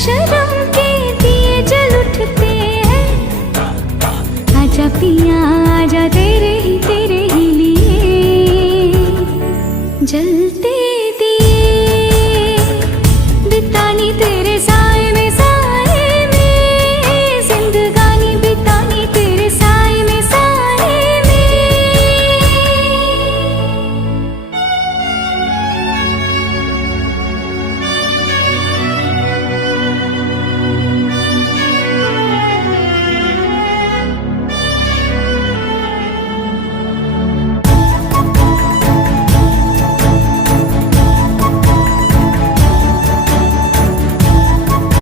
शर्म के दिए जल उठते हैं। आजा पिया आजा तेरे ही लिए जलते